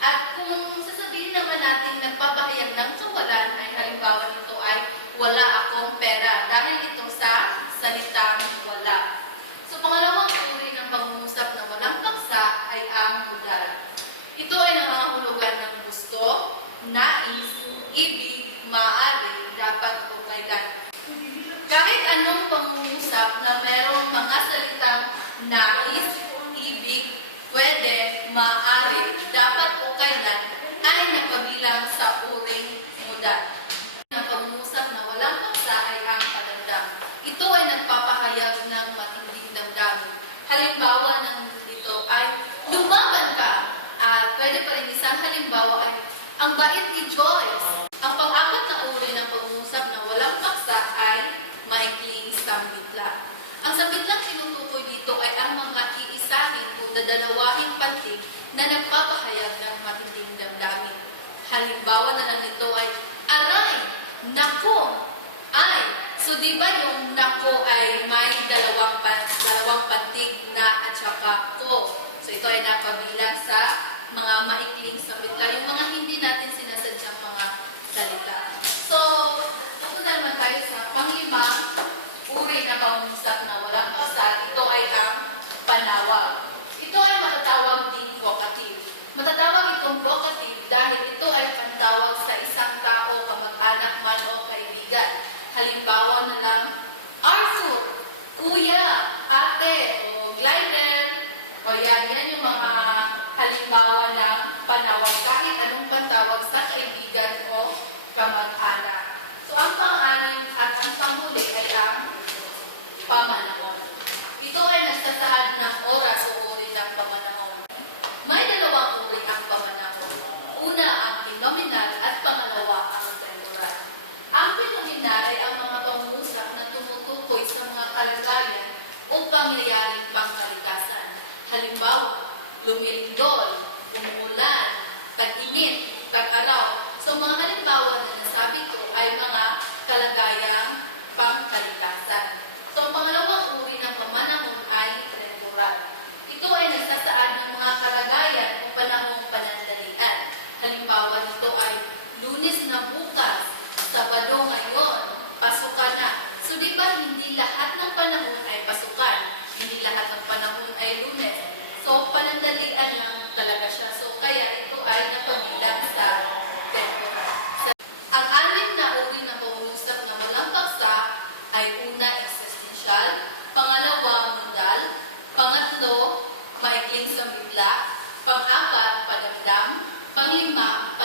At kung sasabihin naman natin nagpapahayag ng kawalan, ay halimbawa nito ay wala akong pera dahil ito sa salitang wala. So pangalawang uri ng pangungusap na walang paksa ay ang budal. Ito ay nangangahulugan ng gusto, nais, ibig, maaari, dapat o kailan. Kahit anong pangungusap na merong mga salitang nais, ibig, pwede, maaari, dapat o kailan ay nagpabilang sa uring mudal. Ang pangungusap na walang paksa ay ang palandam. Ito ay nagpapahayag ng matinding damdamin. Halimbawa ng ito ay lumaban ka. At pwede pa rin isang halimbawa ay ang bait ni Joyce. Ang pang-apat na uri ng pangungusap na walang paksa ay maikling sambitla. Ang sambitlang tinutukoy dito ay ang mga iisahin o dadalawahing pantig na nagpapahayag ng matinding damdamin. Halimbawa na lang nito ay aray, nako, ay. So di ba yung nako ay may dalawang pantig na at saka ko. So ito ay napabilang sa mga maikling sambitla, yung mga hindi natin sinasadyang mga salita. So, pupunta naman tayo sa panglimang uri na pangungusap na walang paksa. Ito ay ang panawag. Ito ay matatawag din vocative. Matatawag itong vocative dahil ito ay pantawag sa isang tao, kamag-anak man o kaibigan. Halimbawa na lang, Arthur, Kuya, Ate, o Glider, o yan yung mga halimbawa ng panawag kahit anong pantawag sa kaibigan o kamag-anak. So, ang pang-anim at ang panghuli ay ang pamanahon. Ito ay nagsasaad ng oras o uri ng pamanahon. May dalawang uri ang pamanahon. Una, ang phenomenal at pangalawa, ang temporal. Ang phenomenal ay ang mga pangungusap na tumutukoy sa mga kalagayan o pangyayaring pangkalikasan. Halimbawa, lumilindol, umuulan, tag-init, tag-araw. So, mga halimbawa na nasabi ko ay mga kalagayang pangkalikasan. So, ang pangalawang uri ng pamanahon ay temporal. Ito ay nagsasaad ng mga kalagayan o panahong panandalian. Halimbawa nito ay Lunes na bukas, Sabado ngayon, pasukan na. So, di ba hindi lahat ng panahon ay pasukan? Hindi lahat ng panahon ay Lunes. So, panandalian lang talaga siya. So, kaya ito ay napabilang sa temporal. Ang anim na uri ng pangungusap na walang paksa ay una, existential, pangalawa, mundal, pangatlo, maikling sambitla, pang-apat, padamdam, panglima,